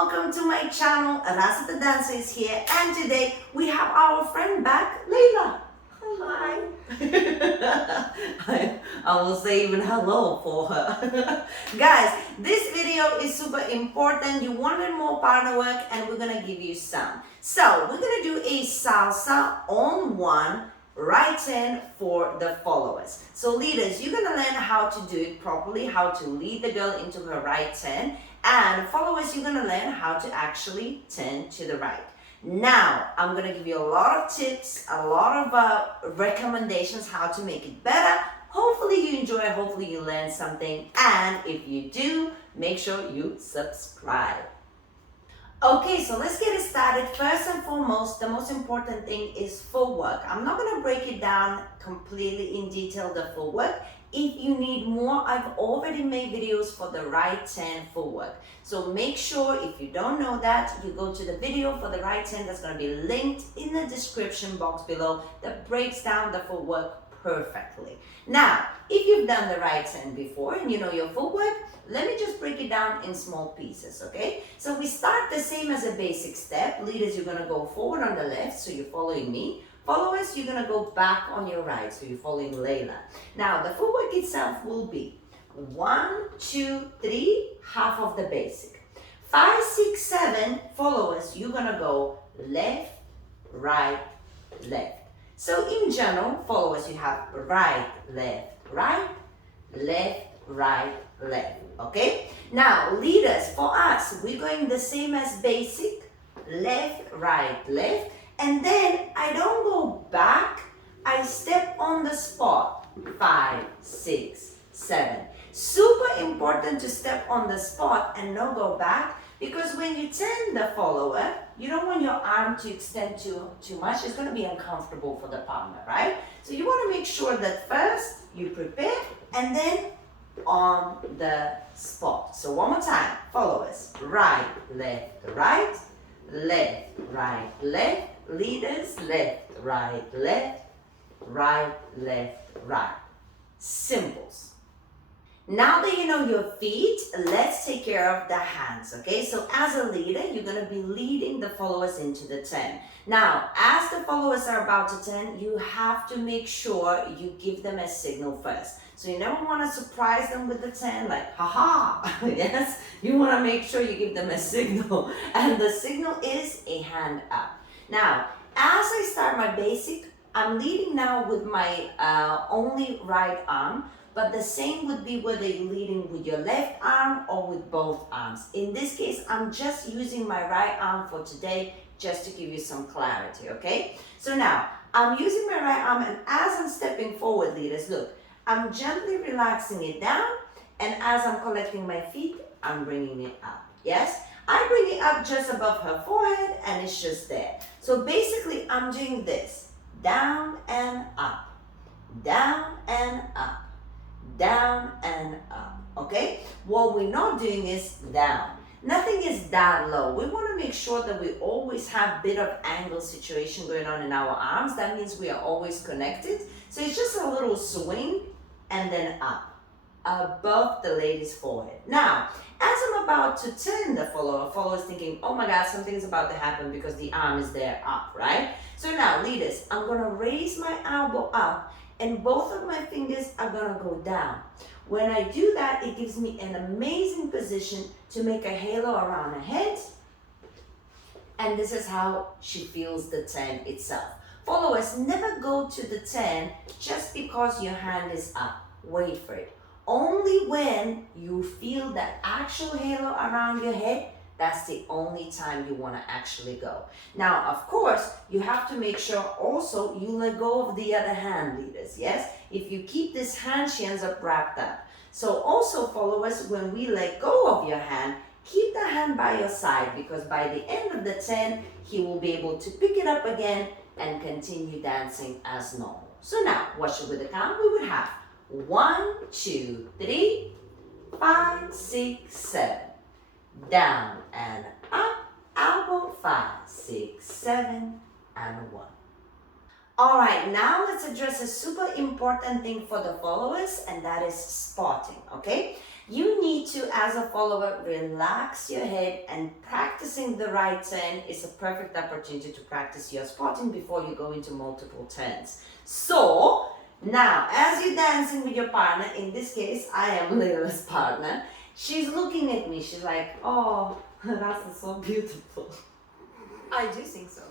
welcome to my channel. Rasa the dancer is here, and today we have our friend back, Layla. Hi. I will say even hello for her. Guys, this video is super important. You wanted more partner work, and we're gonna give you some. So we're gonna do a salsa on one right hand for the followers. So leaders, you're gonna learn how to do it properly, how to lead the girl into her right hand, and followers, you're gonna learn how to actually turn to the right. Now, I'm gonna give you a lot of tips, a lot of recommendations how to make it better. Hopefully you enjoy, hopefully you learn something, and if you do, make sure you subscribe. Okay, so let's get it started. First and foremost, the most important thing is footwork. I'm not gonna break it down completely in detail, the footwork. If you need more, I've already made videos for the right hand footwork. So make sure, if you don't know that, you go to the video for the right hand that's gonna be linked in the description box below that breaks down the footwork perfectly. Now, if you've done the right hand before and you know your footwork, let me just break it down in small pieces, okay? So we start the same as a basic step. Leaders, you're gonna go forward on the left, so you're following me. Followers, you're gonna go back on your right, so you're following Layla. Now, the footwork itself will be 1, 2, 3, half of the basic. 5, 6, 7, followers, you're gonna go left, right, left. So in general, followers, you have right, left, right, left, right, left, okay? Now, leaders, for us, we're going the same as basic, left, right, left, and then I don't go back, I step on the spot, 5, 6, 7. Super important to step on the spot and not go back, because when you turn the follower, you don't want your arm to extend too much. It's going to be uncomfortable for the partner, right? So you want to make sure that first you prepare and then on the spot. So one more time, followers, right, left, right, left, right, left, leaders, left, right, left, right, left, right. Simples. Now that you know your feet, let's take care of the hands, okay? So as a leader, you're gonna be leading the followers into the 10. Now, as the followers are about to turn, you have to make sure you give them a signal first. So you never wanna surprise them with the 10, like, haha, yes? You wanna make sure you give them a signal. And the signal is a hand up. Now, as I start my basic, I'm leading now with my only right arm, but the same would be whether you're leading with your left arm or with both arms. In this case, I'm just using my right arm for today just to give you some clarity, okay? So now, I'm using my right arm, and as I'm stepping forward, leaders, look, I'm gently relaxing it down, and as I'm collecting my feet, I'm bringing it up, yes? I bring it up just above her forehead, and it's just there. So basically, I'm doing this, down and up, down and up, down and up, okay? What we're not doing is down. Nothing is that low. We want to make sure that we always have a bit of angle situation going on in our arms. That means we are always connected. So it's just a little swing and then up, above the lady's forehead. Now, as I'm about to turn the follower's thinking, oh my God, something's about to happen because the arm is there up, right? So now, leaders, I'm going to raise my elbow up, and both of my fingers are gonna go down. When I do that, it gives me an amazing position to make a halo around her head. And this is how she feels the 10 itself. Followers, never go to the 10 just because your hand is up. Wait for it. Only when you feel that actual halo around your head, that's the only time you want to actually go. Now, of course, you have to make sure also you let go of the other hand, leaders, yes? If you keep this hand, she ends up wrapped up. So also, followers, when we let go of your hand, keep the hand by your side, because by the end of the 10, he will be able to pick it up again and continue dancing as normal. So now, what should we count? We would have 1, 2, 3, 5, 6, 7. Down and up, elbow, 5, 6, 7, and 1. All right, now let's address a super important thing for the followers, and that is spotting, okay? You need to, as a follower, relax your head, and practicing the right turn is a perfect opportunity to practice your spotting before you go into multiple turns. So, now, as you're dancing with your partner, in this case, I am Leila's partner, she's looking at me, she's like, oh, Rasa, so beautiful. I do think so.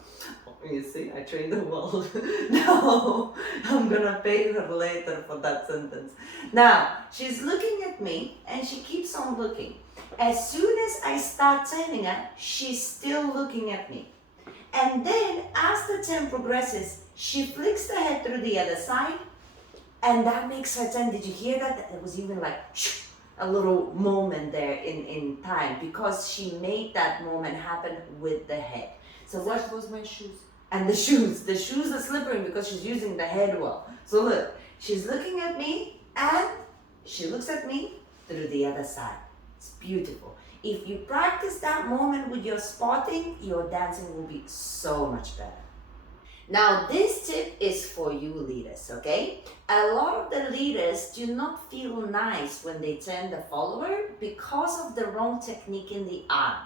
You see, I trained the world. No, I'm gonna pay her later for that sentence. Now, she's looking at me and she keeps on looking. As soon as I start turning her, she's still looking at me. And then, as the turn progresses, she flicks the head through the other side, and that makes her turn. Did you hear that? It was even like a little moment there in time, because she made that moment happen with the head. So what was my shoes? And the shoes are slippery because she's using the head well. So look, she's looking at me and she looks at me through the other side. It's beautiful. If you practice that moment with your spotting, your dancing will be so much better. Now, this tip is for you leaders, okay? A lot of the leaders do not feel nice when they turn the follower because of the wrong technique in the arm.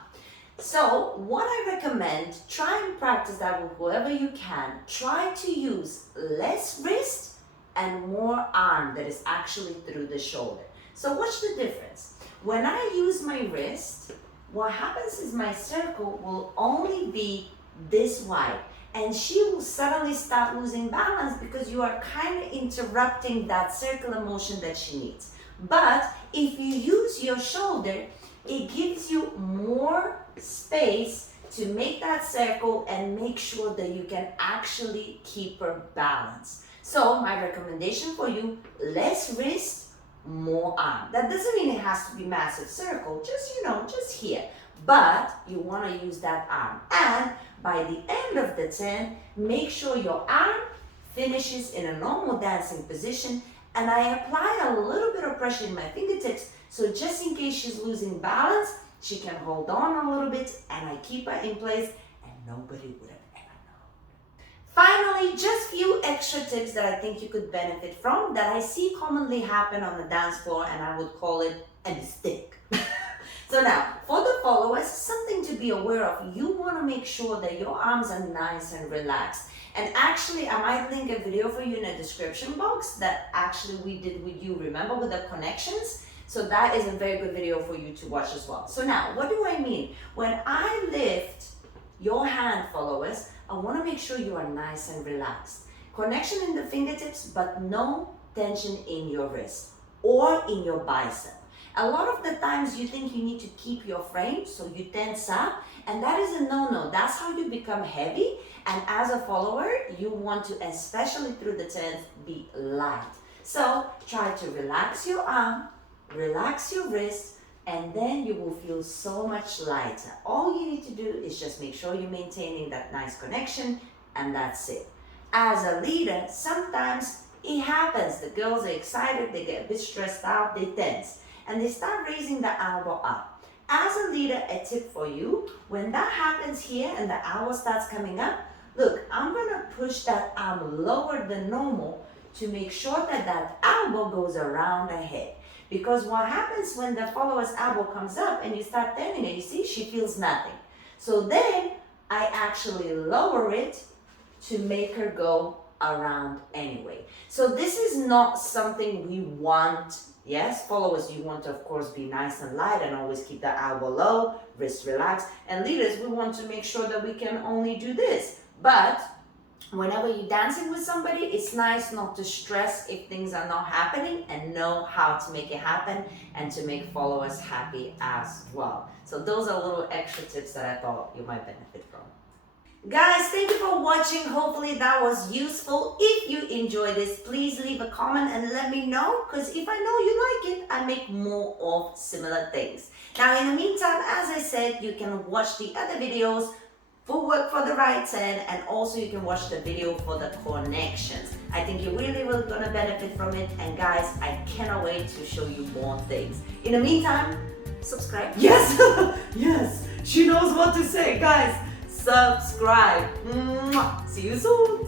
So what I recommend, try and practice that with whoever you can. Try to use less wrist and more arm that is actually through the shoulder. So watch the difference. When I use my wrist, what happens is my circle will only be this wide, and she will suddenly start losing balance because you are kind of interrupting that circular motion that she needs. But if you use your shoulder, it gives you more space to make that circle and make sure that you can actually keep her balanced. So my recommendation for you, less wrist, more arm. That doesn't mean it has to be massive circle, just, just here. But you want to use that arm. And by the end of the turn, make sure your arm finishes in a normal dancing position, and I apply a little bit of pressure in my fingertips, so just in case she's losing balance, she can hold on a little bit, and I keep her in place, and nobody would have ever known. Finally, just few extra tips that I think you could benefit from that I see commonly happen on the dance floor, and I would call it a mistake. So now, for the followers, something to be aware of. You want to make sure that your arms are nice and relaxed. And actually, I might link a video for you in the description box that actually we did with you, remember, with the connections? So that is a very good video for you to watch as well. So now, what do I mean? When I lift your hand, followers, I want to make sure you are nice and relaxed. Connection in the fingertips, but no tension in your wrist or in your bicep. A lot of the times you think you need to keep your frame, so you tense up, and that is a no-no. That's how you become heavy, and as a follower, you want to, especially through the turns, be light. So try to relax your arm, relax your wrist, and then you will feel so much lighter. All you need to do is just make sure you're maintaining that nice connection, and that's it. As a leader, sometimes it happens. The girls are excited, they get a bit stressed out, they tense, and they start raising the elbow up. As a leader, a tip for you, when that happens here and the elbow starts coming up, look, I'm gonna push that arm lower than normal to make sure that that elbow goes around the head. Because what happens when the follower's elbow comes up and you start turning it, you see, she feels nothing. So then I actually lower it to make her go around anyway. So this is not something we want. Yes, followers, you want to, of course, be nice and light and always keep the elbow low, wrist relaxed. And leaders, we want to make sure that we can only do this. But whenever you're dancing with somebody, it's nice not to stress if things are not happening, and know how to make it happen and to make followers happy as well. So those are little extra tips that I thought you might benefit from. Guys, thank you for watching. Hopefully that was useful. If you enjoyed this, please leave a comment and let me know, because if I know you like it, I make more of similar things. Now, in the meantime, as I said, you can watch the other videos, FOOTWORK for the right turn, and also you can watch the video for the connections. I think you're really gonna benefit from it, and guys, I cannot wait to show you more things. In the meantime, subscribe. Yes, yes, she knows what to say, guys. Subscribe. Mwah. See you soon.